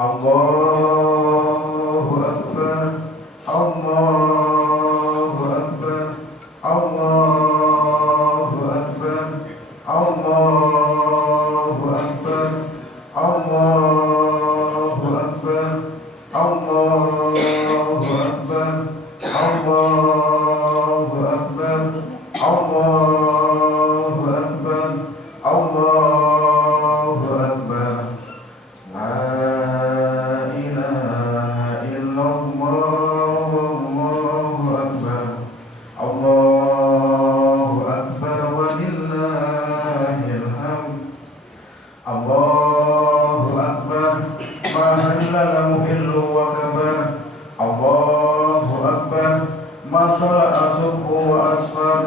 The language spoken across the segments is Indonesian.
Allahu Akbar, Allahu Akbar, Allahu Akbar, Allahu Akbar, Allahu Akbar, Allahu Akbar, Allahu Akbar, Allahu Akbar, Allahu Akbar. La ilaha illallah, Allahu Akbar, Allahu Akbar walillahil hamd. Allahu Akbar, ma halala muhillu wa kabar. Allahu Akbar, ma tala'a subhu wa asfar.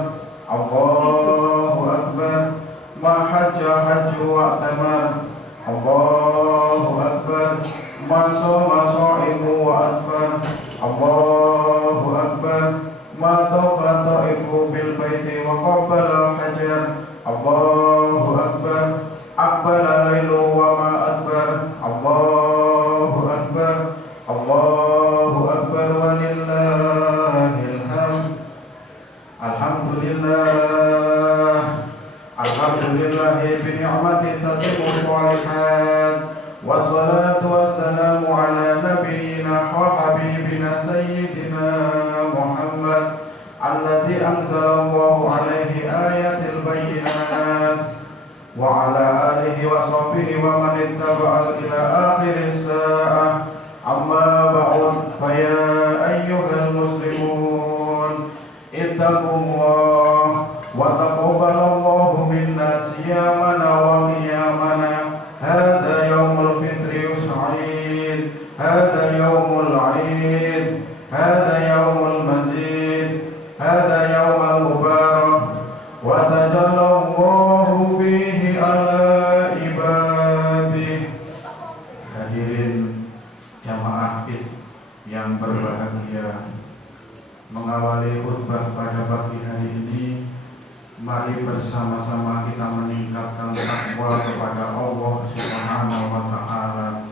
Allahu Akbar, ma hajja hajju wa tamar. Allahu Akbar, ma soma sa'imu wa adfar. Allahu Akbar, ma tafa ta'ifu bil baiti wa qabbala hajar. Allahu Akbar, aqbala lailu wa ma adbar. Allahu Akbar, Allahu Akbar walillahil hamd. Alhamdulillah, alhamdulillahi bi ni'mati tatimmu shalihat. Wassalatu wassalamu ala nabiyyina wa habibina sayyidina Muhammad alladzi anzalallahu alaihi ayatil bayyinat wa ala alihi wa sahbihi wa man ittaba'al ila akhiris sa'ah. Amma ba'd, fa ya ayyuhal muslimun ittaqullah wa taqabbalallahu minna siyamana wa qiyamana. Hadha yaumul fitri sa'id, hadha yaumul 'id, hadha yaumul mazid, hadha yaumul mubarak wa tajallallahu fihi ala ibadih. Hadirin jamaah Id yang berbahagia, mengawali khutbah pada pagi hari ini, mari bersama-sama kita meningkatkan takwa kepada Allah Subhanahu wa Ta'ala.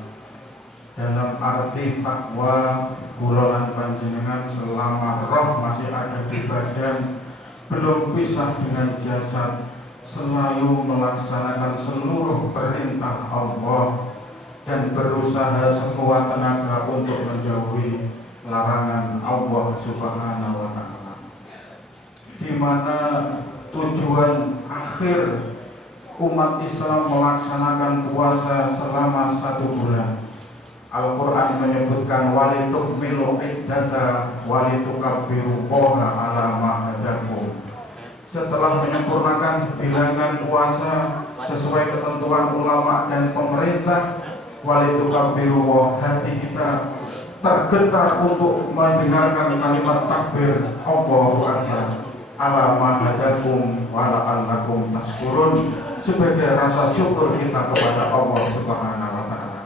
Dalam arti takwa, kulolan panjenengan selama roh masih ada di badan, belum pisah dengan jasad, selalu melaksanakan seluruh perintah Allah dan berusaha sekuat tenaga untuk menjauhi larangan Allah Subhanahu wa Ta'ala, di mana tujuan akhir umat Islam melaksanakan puasa selama 1 bulan. Al-Quran menyebutkan walitukmilu iddata walitukabbirullaha ala ma hadakum. Setelah menyempurnakan bilangan puasa sesuai ketentuan ulama dan pemerintah, walitukabbirullaha, hati kita tergetar untuk mendengarkan kalimat takbir Allahu Akbar ala ma hadakum wa la'allakum tashkurun, sebagai rasa syukur kita kepada Allah Subhanahu wa Ta'ala,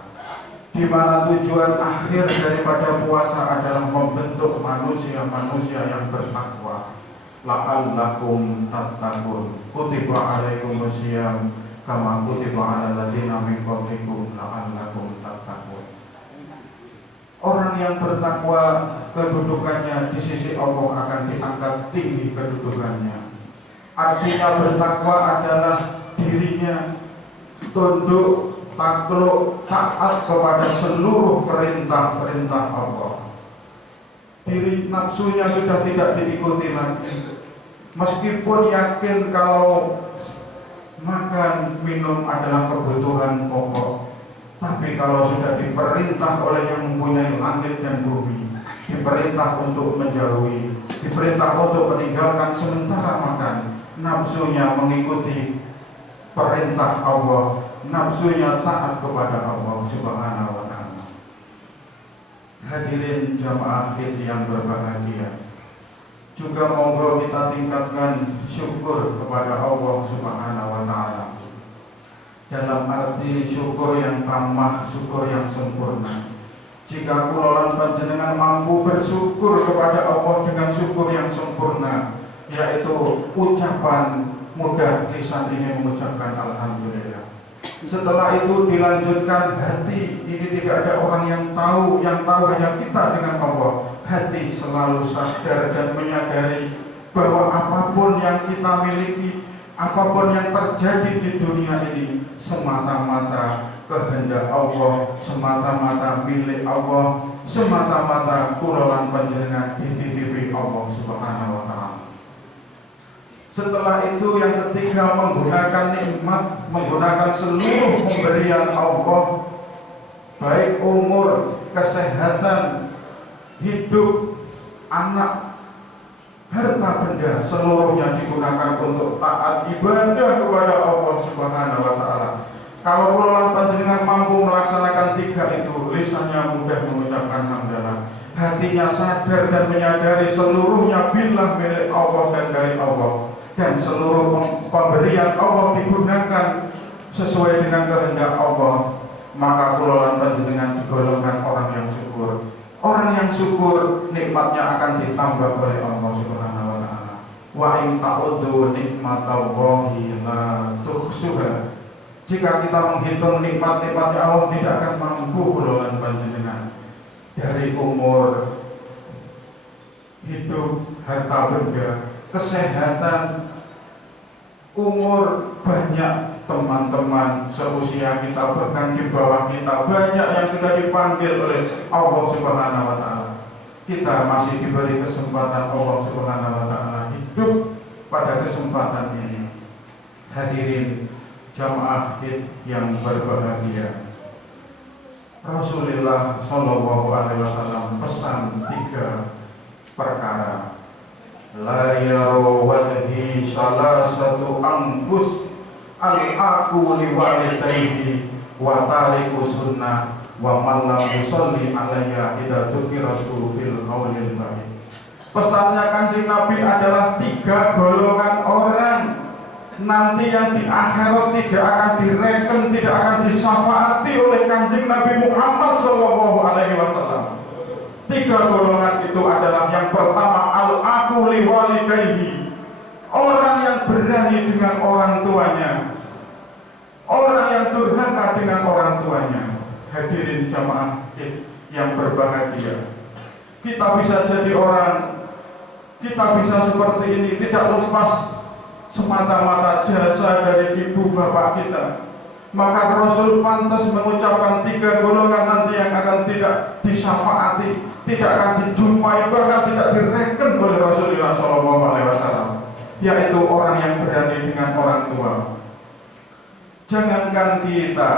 di mana tujuan akhir daripada puasa adalah membentuk manusia-manusia yang bertakwa. La'allakum tattaqun, kutiba alaikumus syiyam kama kutiba alal ladzina min qablikum la'allakum tattaqun. Orang yang bertakwa, kedudukannya di sisi Allah akan diangkat tinggi kedudukannya. Artinya bertakwa adalah dirinya tunduk, takluk, taat kepada seluruh perintah-perintah Allah. Diri nafsunya sudah tidak diikuti lagi, meskipun yakin kalau makan minum adalah kebutuhan pokok. Tapi kalau sudah diperintah oleh yang mempunyai langit dan bumi, diperintah untuk menjauhi, diperintah untuk meninggalkan sementara makan, nafsunya mengikuti perintah Allah, nafsunya taat kepada Allah Subhanahu wa Ta'ala. Hadirin jamaah Id yang berbahagia, juga monggo kita tingkatkan syukur kepada Allah Subhanahu wa Ta'ala, dalam arti syukur yang tamah, syukur yang sempurna. Jika kulolan panjenengan mampu bersyukur kepada Allah dengan syukur yang sempurna, yaitu ucapan mudah lisan ini mengucapkan alhamdulillah, Setelah itu dilanjutkan hati. Ini tidak ada orang yang tahu hanya kita dengan Allah. Hati selalu sadar dan menyadari bahwa apapun yang kita miliki, apapun yang terjadi di dunia ini semata-mata kehendak Allah, semata-mata milik Allah, semata-mata kulawan panjenengan dititipi Allah Subhanahu wa Ta'ala. Setelah itu yang ketiga, menggunakan nikmat, menggunakan seluruh pemberian Allah, baik umur, kesehatan, hidup, anak, harta benda, seluruhnya digunakan untuk taat ibadah kepada Allah Subhanahu wa Ta'ala. Kalau kulawan panjenengan mampu melaksanakan tiga itu, lisannya mudah mengucapkan hamdalah, hatinya sadar dan menyadari seluruhnya billah milik Allah dan dari Allah, dan seluruh pemberian Allah digunakan sesuai dengan kehendak Allah, maka kulawan panjenengan digolongkan orang yang syukur. Orang yang syukur, nikmatnya akan ditambah oleh Allah Subhanahu wa Ta'ala. Wa in ta'uddu nikmatallahi la tuhsuha. Jika kita menghitung nikmat-nikmatnya Allah, tidak akan mampu kulawan panjenengan. Dari umur, hidup, harta benda, kesehatan, umur, banyak teman-teman seusia kita, bahkan di bawah kita, banyak yang sudah dipanggil oleh Allah Subhanahu wa Ta'ala. Kita masih diberi kesempatan Allah Subhanahu wa Ta'ala hidup pada kesempatan ini. Hadirin jamaah Id yang berbahagia, Rasulullah Shallallahu Alaihi Wasallam pesan 3 perkara. La yaru wajhi salasatu anfus al-aku liwalidayhi wa tariku sunnah wa man lam yusalli alayya idza dzukiratu fil qaulil baqi. Pesannya Kanjeng Nabi adalah 3 golongan orang nanti yang di akhirat tidak akan direken, tidak akan disyafaati oleh Kanjeng Nabi Muhammad Shallallahu Alaihi Wasallam. 3 golongan itu adalah, yang pertama, al-aku liwalidayhi, orang yang berani dengan orang tuanya, orang yang durhaka dengan orang tuanya. Hadirin jamaah yang berbahagia, kita bisa jadi orang, kita bisa seperti ini, tidak lepas semata-mata jasa dari ibu bapak kita. Maka Rasul pantas mengucapkan 3 golongan nanti yang akan tidak disyafaati, tidak akan dijumpai, bahkan tidak direken oleh Rasulullah SAW, yaitu orang yang berani dengan orang tua. Jangankan kita,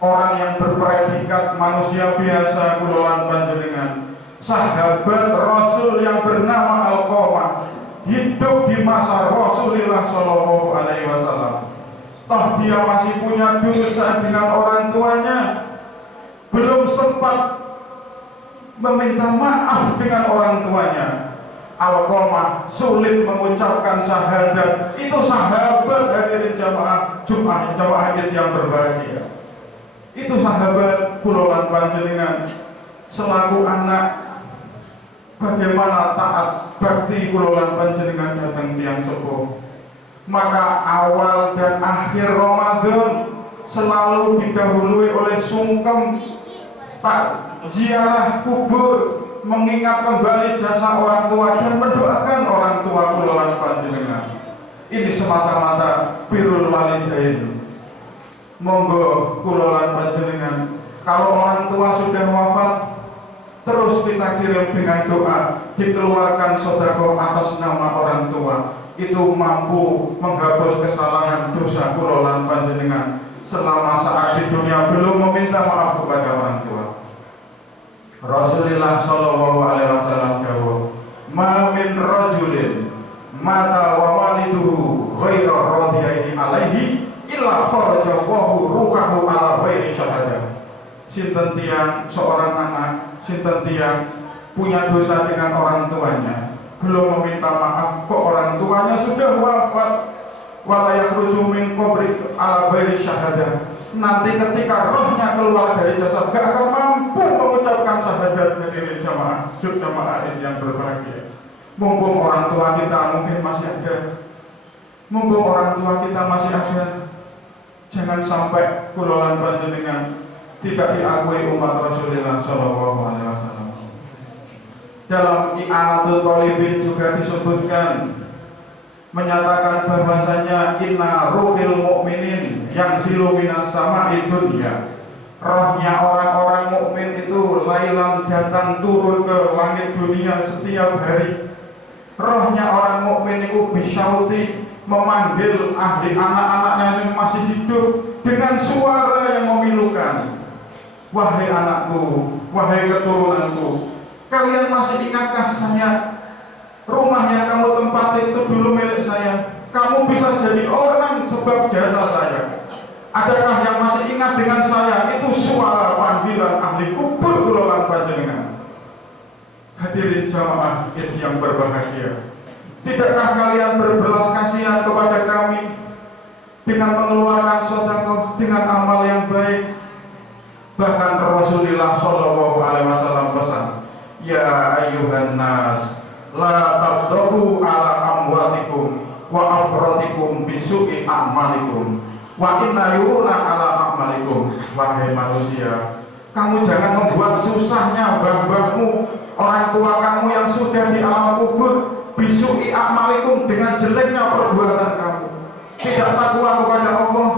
orang yang berpredikat manusia biasa kulawan panjenengan, sahabat Rasul yang bernama Alqamah hidup di masa Rasulullah SAW. Toh dia masih punya dosa dengan orang tuanya, belum sempat meminta maaf dengan orang tuanya. Alqamah sulit mengucapkan syahadat. Itu sahabat, hadirin jamaah jamaah yang berbahagia. Itu sahabat kulawan panjenengan selaku anak, bagaimana taat bakti kulawan panjenengan datang tiang sepuh. Maka awal dan akhir Ramadan selalu didahului oleh sungkem, ziarah kubur, mengingat kembali jasa orang tua dan mendoakan orang tua kulawan panjenengan. Ini semata-mata birrul walidain. Monggo kulawan panjenengan, kalau orang tua sudah wafat, terus kita kirim dengan doa, dikeluarkan sedekah atas nama orang tua. Itu mampu menghapus kesalahan dosa kulawan panjenengan selama saat di dunia belum meminta maaf kepada orang tua. Rasulullah Shallallahu Alaihi Wasallam jawab, "Ma min rajulin mata wa waliduhu ghairu radiyaihi alaihi illa kharaja ruhahu ala ghairi syahadah." Sinten tiyang seorang anak, sinten tiyang punya dosa dengan orang tuanya, belum meminta maaf, kok orang tuanya sudah wafat, wala yakhruju min qabri ala ghairi syahadah. Nanti ketika rohnya keluar dari jasad, gak akan mampu mengucapkan syahadat. Hadirin jamaah yang berbahagia, mumpung orang tua kita mungkin masih ada, mumpung orang tua kita masih ada, Jangan sampai kula lan panjenengan tidak diakui umat Rasulullah Shallallahu Alaihi Wasallam. Dalam I'anatul Thalibin juga disebutkan, menyatakan bahwasanya inna ruhil mukminin yang silu minas sama'i dunya. Rohnya orang-orang mukmin itu lailan datang turun ke langit dunia setiap hari. Rohnya orang mukmin itu bisyauti, memanggil ahli anak-anaknya yang masih hidup dengan suara yang memilukan. Wahai anakku, wahai keturunanku, kalian masih ingatkah saya? Rumah yang kamu tempati itu dulu milik saya. Kamu bisa jadi orang sebab jasa saya. Adakah yang masih ingat dengan saya? Itu suara panggilan ahli kubur kula lan panjenengan. Hadirin jamaah yang berbahagia, tidakkah kalian berbelas kasihan kepada kami dengan mengeluarkan sedekah, dengan amal yang baik? Bahkan Rasulullah Shallallahu Alaihi Wasallam pesan, ya ayyuhan nas, la tabdahu ala amwatikum wa afratikum bisu'i a'malikum wa inna yuruna ala a'malikum. Wahai manusia, kamu jangan membuat susahnya mbah-mbahmu, orang tua kamu yang sudah di alam kubur, bisu'i a'malikum, dengan jeleknya perbuatan kamu. Tidak takwa kepada Allah,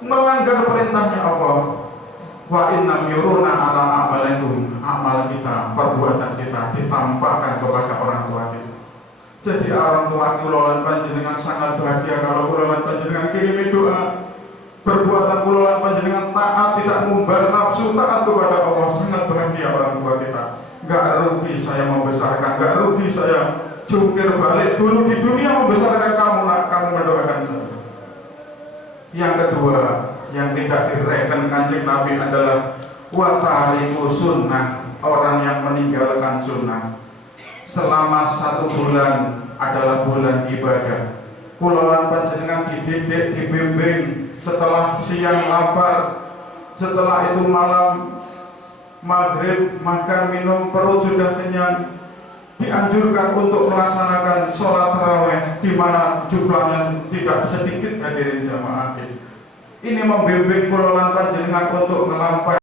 melanggar perintahnya Allah. Wa inna yuruna ala a'malikum, amal kita, perbuatan kita ditampakkan kepada orang tua kita. Jadi orang tua kula lan panjenengan sangat bahagia kalau kula lan panjenengan kirimi doa. Perbuatan kula lan panjenengan taat, tidak ngumbar nafsu, taat kepada Allah, sangat bahagia orang tua kita. Gak rugi saya membesarkan, gak rugi saya jungkir balik dulu di dunia membesarkan kamu, nak kamu mendoakan saya. Yang kedua, yang tidak direken Kanjeng Nabi adalah watariku sunnah, orang yang meninggalkan sunnah. Selama 1 bulan adalah bulan ibadah. Kula lan panjenengan dididik, dibimbing. Setelah siang lapar, setelah itu malam maghrib makan minum perut sudah kenyang, dianjurkan untuk melaksanakan sholat tarawih, di mana jumlahnya tidak sedikit. Hadirin jamaah, ini membimbing kula lan panjenengan untuk melampaui